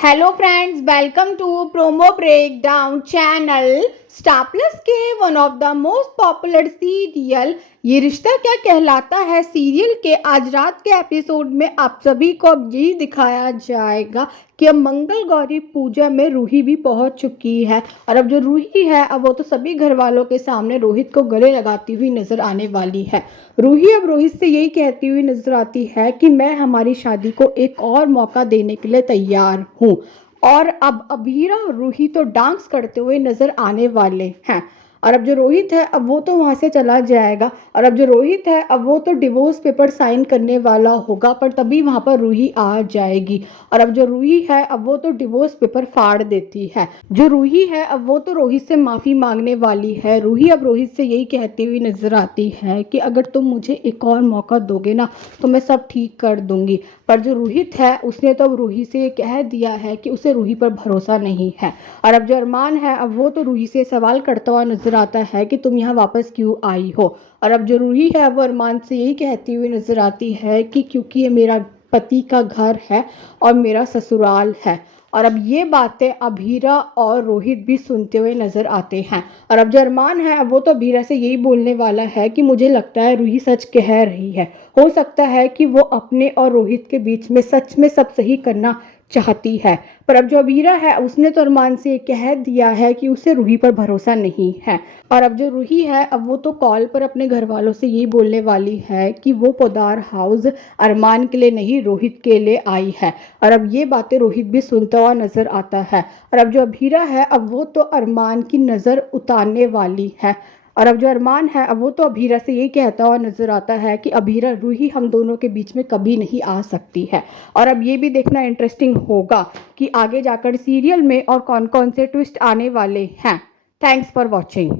Hello friends, welcome to promo breakdown channel. Star Plus के one of the most popular serial Yeh Rishta क्या कहलाता है serial के आज रात के एपिसोड में आप सभी को अब यही दिखाया जाएगा कि अब मंगल गौरी पूजा में रूही भी पहुंच चुकी है। और अब जो रूही है अब वो तो सभी घर वालों के सामने रोहित को गले लगाती हुई नजर आने वाली है। रूही अब रोहित से यही कहती हुई नजर आती है कि मैं हमारी शादी को एक और मौका देने के लिए तैयार हूँ। और अब अभीरा और रूही तो डांस करते हुए नजर आने वाले हैं। और अब जो रोहित है अब वो तो वहां से चला जाएगा। और अब जो रोहित है अब वो तो डिवोर्स पेपर साइन करने वाला होगा, पर तभी वहां पर रूही आ जाएगी। और अब जो रूही है अब वो तो डिवोर्स पेपर फाड़ देती है। जो रूही है अब वो तो रोहित से माफी मांगने वाली है। रूही अब रोहित से यही कहती हुई नजर आती है कि अगर तुम मुझे एक और मौका दोगे ना तो मैं सब ठीक कर दूंगी। पर जो रोहित है उसने तो अब रूही से कह दिया है कि उसे रूही पर भरोसा नहीं है। और अब जो अरमान है अब वो तो रूही से सवाल करता हुआ नजर आता है कि तुम यहाँ वापस क्यों आई हो। और अब जो रूही है वो अरमान से यही कहती हुई नजर आती है कि क्योंकि ये मेरा पति का घर है और मेरा ससुराल है। और अब ये बातें अभीरा और रोहित भी सुनते हुए नजर आते हैं। और अब जो अरमान है अब वो तो अभीरा से यही बोलने वाला है कि मुझे लगता है रूही सच कह रही है। हो सकता है कि वो अपने और रोहित के बीच में सच में सब सही करना चाहती है। पर अब जो अबीरा है उसने तो अरमान से कह दिया है कि उसे रूही पर भरोसा नहीं है। और अब जो रूही है अब वो तो कॉल पर अपने घर वालों से यही बोलने वाली है कि वो पोदार हाउस अरमान के लिए नहीं रोहित के लिए आई है। और अब ये बातें रोहित भी सुनता हुआ नजर आता है। और अब जो अबीरा है अब वो तो अरमान की नज़र उतारने वाली है। और अब जो अरमान है अब वो तो अभीरा से यही कहता हुआ नजर आता है कि अभीरा रूही हम दोनों के बीच में कभी नहीं आ सकती है। और अब ये भी देखना इंटरेस्टिंग होगा कि आगे जाकर सीरियल में और कौन कौन से ट्विस्ट आने वाले हैं। Thanks for watching.